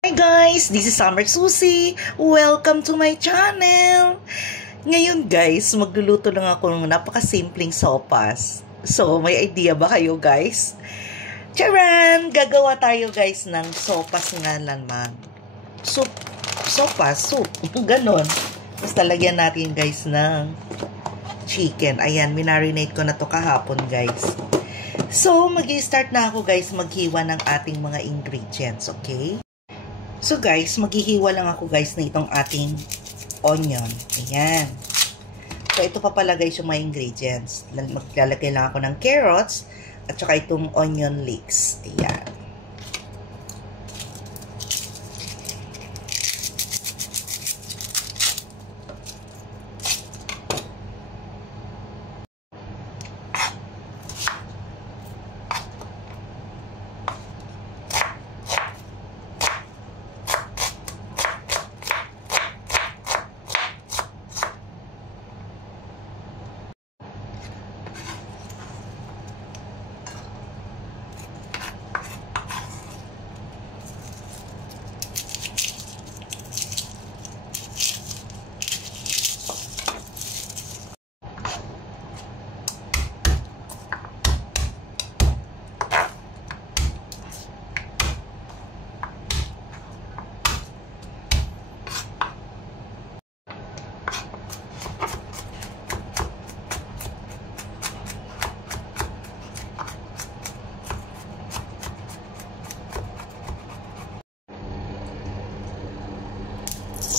Hi guys, this is Summer Susie. Welcome to my channel. Ngayon guys, magluluto lang ako ng napakasimpleng sopas. So, may idea ba kayo guys? Charan! Gagawa tayo guys ng sopas nga naman. Sopas, ganon. Basta lagyan natin guys ng chicken. Ayan, minarinate ko na to kahapon guys. So, mag-i-start na ako guys maghiwa ng ating mga ingredients, okay? So guys, maghihiwa lang ako guys na itong ating onion. Ayan. So ito pa pala guys yung mga ingredients. Maglalagay lang ako ng carrots at saka itong onion leeks. Ayan.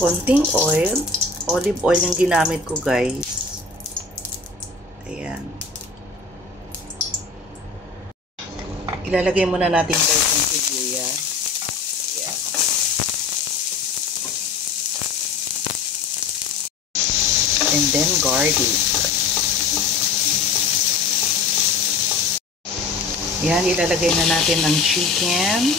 Konting oil. Olive oil yung ginamit ko guys. Ayan. Ilalagay muna natin guys yung sibuyas. Ayan. And then garlic. Ayan, ilalagay na natin ng chicken.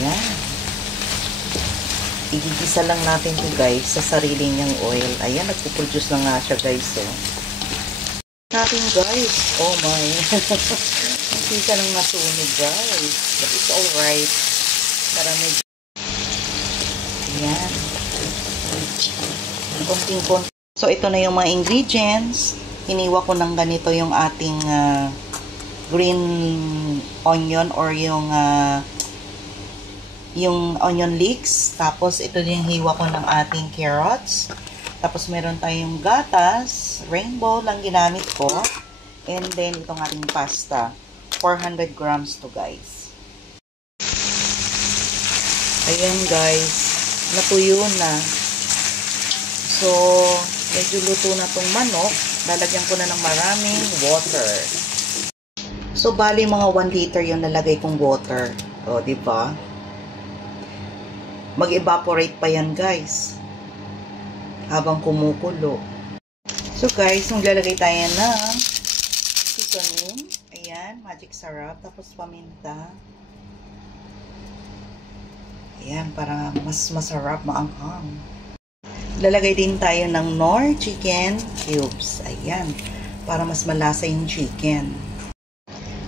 Ayan. Igigisa lang natin ito guys sa sarili niyang oil. Ayan, nagpuproduce na nga siya guys. So. Natin guys. Oh my. Hindi ka nang masunog guys. But it's alright. Para medyo. Ayan. Konting-konting. So, ito na yung mga ingredients. Hiniwa ko ng ganito yung ating green onion or yung onion leeks. Tapos, ito yung hiwa ko ng ating carrots. Tapos, meron tayong gatas. Rainbow lang ginamit ko. And then, itong ating pasta. 400 grams to guys. Ayan guys. Natuyo na. So, medyo luto na tong manok. Lalagyan ko na ng maraming water. So, bali mga 1 liter yung nalagay kong water. O, diba? Mag-evaporate pa yan guys habang kumukulo. So guys, maglalagay tayo ng seasoning. Ayan, magic sarap. Tapos paminta. Ayan, para mas masarap, maanghang. Lalagay din tayo ng Knorr chicken cubes. Ayan, para mas malasa yung chicken.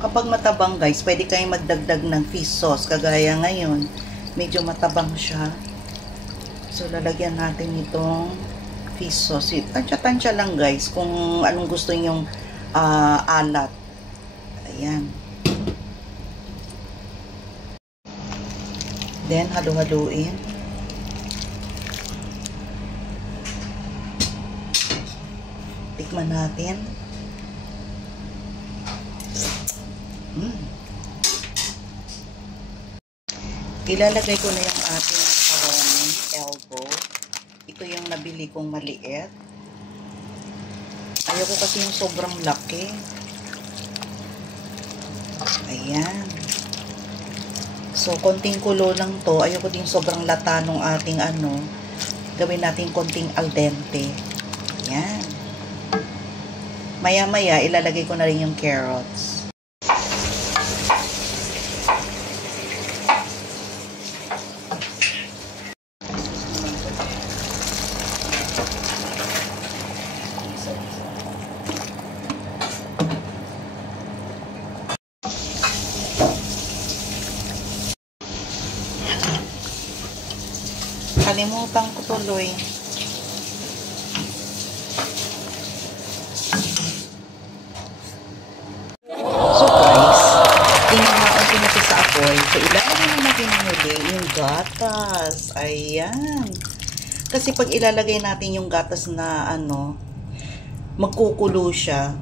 Kapag matabang guys, pwede kayong magdagdag ng fish sauce. Kagaya ngayon, medyo matabang siya. So, lalagyan natin itong fish sauce. Tansya-tansya lang guys kung anong gusto nyong alat. Ayan. Then, halo-haluin. Tikman natin. Ilalagay ko na yung ating caroni elbow. Ito yung nabili kong maliit. Ayoko kasi yung sobrang laki. Ayan. So, konting kulo lang to. Ayoko din sobrang lata nung ating gawin natin konting al dente. Ayan. Maya-maya, ilalagay ko na rin yung carrots. Nakalimutan ko tuloy. So guys, inahaon ko na ito sa apoy. So ilalagay na natin ng huli yung gatas. Ayan. Kasi pag ilalagay natin yung gatas na ano, magkukulo siya,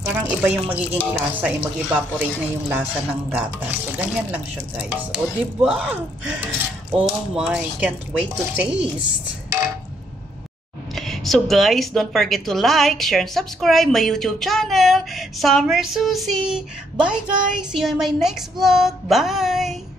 parang iba yung magiging lasa, mag-evaporate na yung lasa ng gatas. So, ganyan lang siya, guys. O, diba? Oh my, can't wait to taste. So, guys, don't forget to like, share, and subscribe my YouTube channel, Summer Susie. Bye, guys. See you in my next vlog. Bye!